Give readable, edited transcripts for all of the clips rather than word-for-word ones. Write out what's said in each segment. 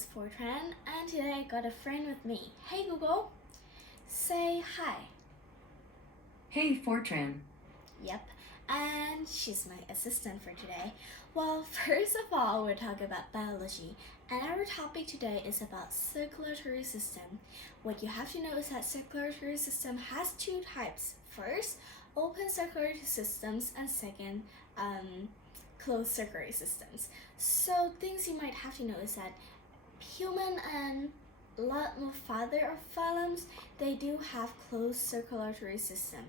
is FORTRAN, and today I got a friend with me. Hey Google, say hi. Hey FORTRAN. Yep, and she's my assistant for today. Well, first of all, we're talking about biology, and our topic today is about circulatory system. What you have to know is that circulatory system has two types. First, open circulatory systems, and second, closed circulatory systems. So things you might have to know is that human and a lot of other phylums, they do have closed circulatory system.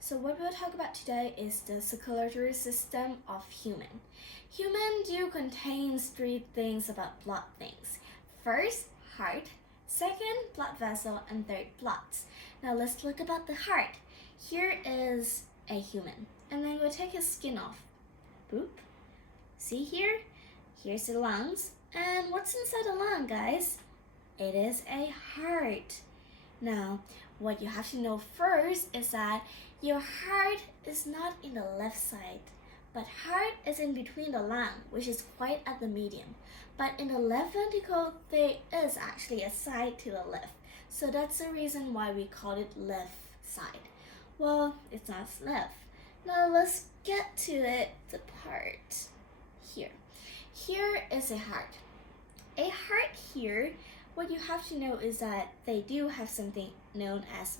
So what we'll talk about today is the circulatory system of human. Human do contains three things about blood things. First, heart. Second, blood vessel, and third, blood. Now let's look about the heart. Here is a human, and then we'll take his skin off. Boop. See here? Here's the lungs. And what's inside the lung, guys? It is a heart. Now, what you have to know first is that your heart is not in the left side, but heart is in between the lung, which is quite at the medium. But in the left ventricle, there is actually a side to the left. So that's the reason why we call it left side. Well, it's not left. Now let's get to it, the part here. Here is a heart. A heart here, what you have to know is that they do have something known as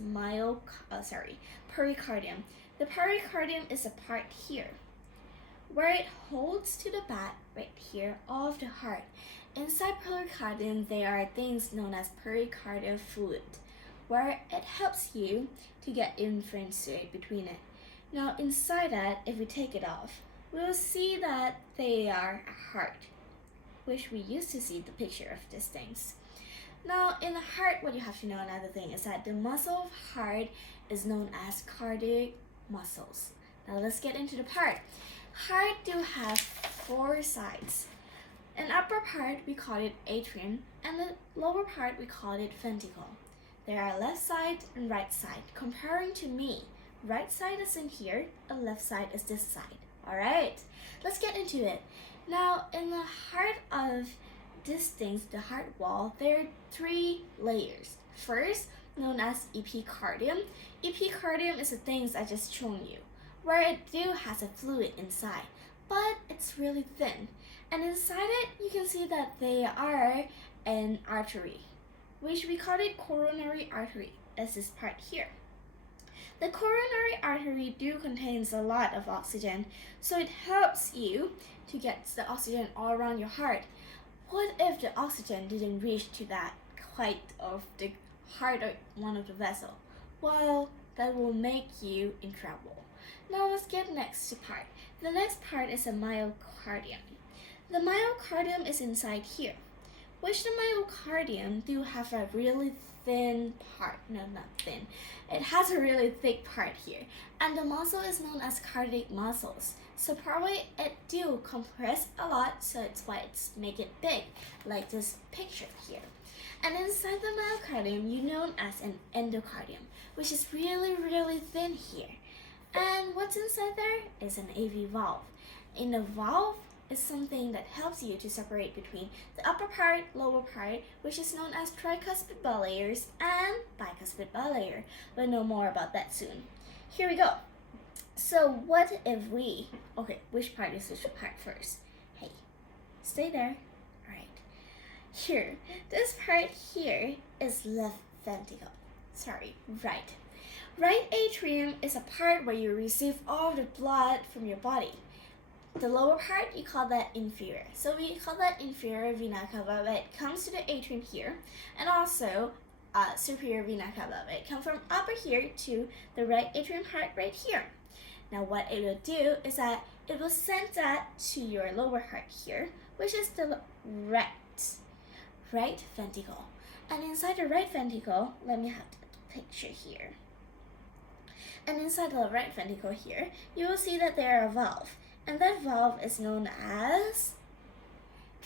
pericardium. The pericardium is a part here, where it holds to the back right here of the heart. Inside pericardium, there are things known as pericardial fluid, where it helps you to get differentiate between it. Now inside that, if we take it off, we'll see that they are a heart, which we used to see the picture of these things. Now in the heart, what you have to know another thing is that the muscle of heart is known as cardiac muscles. Now let's get into the part. Heart do have four sides. An upper part we call it atrium, and the lower part we call it ventricle. There are left side and right side. Comparing to me, right side is in here, and left side is this side. Alright, let's get into it. Now, in the heart of these things, the heart wall, there are three layers. First, known as epicardium. Epicardium is the things I just shown you, where it do has a fluid inside, but it's really thin. And inside it, you can see that they are an artery, which we call it coronary artery, as this part here. The coronary artery do contains a lot of oxygen, so it helps you to get the oxygen all around your heart. What if the oxygen didn't reach to that height of the heart or one of the vessel? Well, that will make you in trouble. Now let's get next to part. The next part is a myocardium. The myocardium is inside here, which the myocardium do have a really thin part. No, not thin. It has a really thick part here, and the muscle is known as cardiac muscles. So probably it do compress a lot, so it's why it's make it big, like this picture here. And inside the myocardium, you known as an endocardium, which is really, really thin here. And what's inside there is an AV valve. In the valve is something that helps you to separate between the upper part, lower part, which is known as tricuspid bilayers and bicuspid bilayer. We'll know more about that soon. Here we go. So what if we, which part is which part first? Hey, stay there. Alright. Here, this part here is left ventricle. Sorry, right. Right atrium is a part where you receive all the blood from your body. The lower part, you call that inferior. So we call that inferior vena cava. It comes to the atrium here, and also superior vena cava. It comes from upper here to the right atrium heart right here. Now what it will do is that it will send that to your lower heart here, which is the right ventricle. And inside the right ventricle, let me have the picture here. And inside the right ventricle here, you will see that there are a valve. And that valve is known as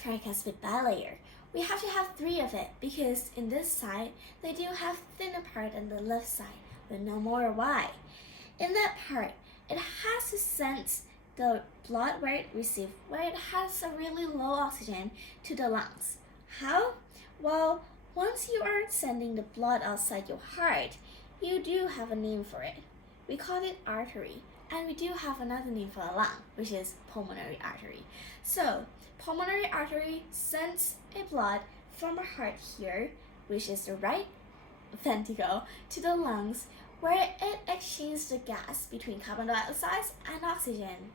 tricuspid bilayer. We have to have three of it because in this side, they do have thinner part than the left side, but no more why. In that part, it has to sense the blood where it receives, where it has a really low oxygen to the lungs. How? Well, once you are sending the blood outside your heart, you do have a name for it. We call it artery, and we do have another name for a lung, which is pulmonary artery. So, pulmonary artery sends a blood from our heart here, which is the right ventricle, to the lungs, where it exchanges the gas between carbon dioxide and oxygen.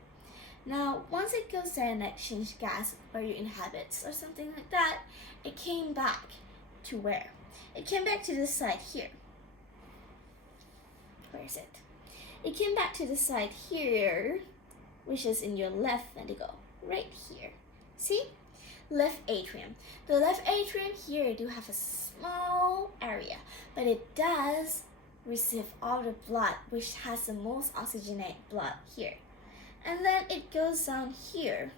Now, once it goes there and exchanges gas where you inhabit or something like that, it came back to where? It came back to this side here. Where is it? It came back to the side here, which is in your left ventricle, right here. See? Left atrium. The left atrium here do have a small area, but it does receive all the blood, which has the most oxygenated blood here. And then it goes down here,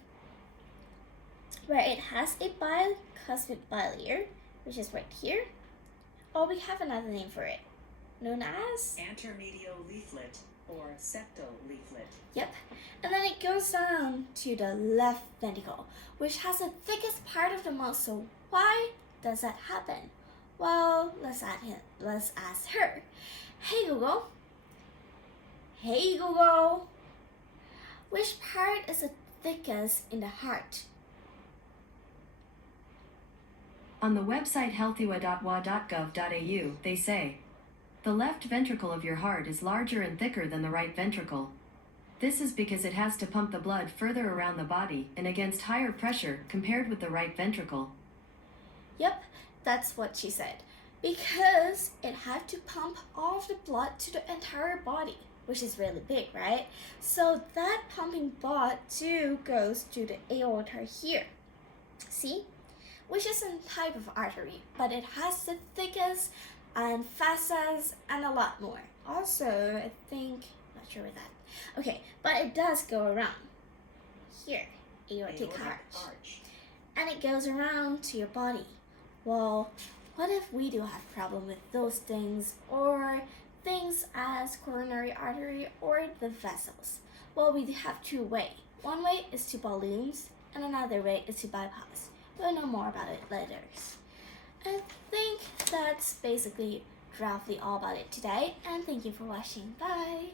where it has a bicuspid bilayer, which is right here. Or we have another name for it, known as anteromedial leaflet or septal leaflet. Yep. And then it goes down to the left ventricle, which has the thickest part of the muscle. Why does that happen? Well, let's ask her. Hey Google. Hey Google. Which part is the thickest in the heart? On the website healthywa.wa.gov.au, they say, the left ventricle of your heart is larger and thicker than the right ventricle. This is because it has to pump the blood further around the body and against higher pressure compared with the right ventricle. Yep, that's what she said. Because it had to pump all of the blood to the entire body, which is really big, right? So that pumping blood too goes to the aorta here. See? Which is a type of artery, but it has the thickest and fastest and a lot more. Also, I think, not sure with that. Okay, but it does go around here, aortic arch. And it goes around to your body. Well, what if we do have problem with those things, or things as coronary artery or the vessels? Well, we have two ways. One way is to balloons, and another way is to bypass. We'll know more about it later. I think that's basically roughly all about it today, and thank you for watching. Bye!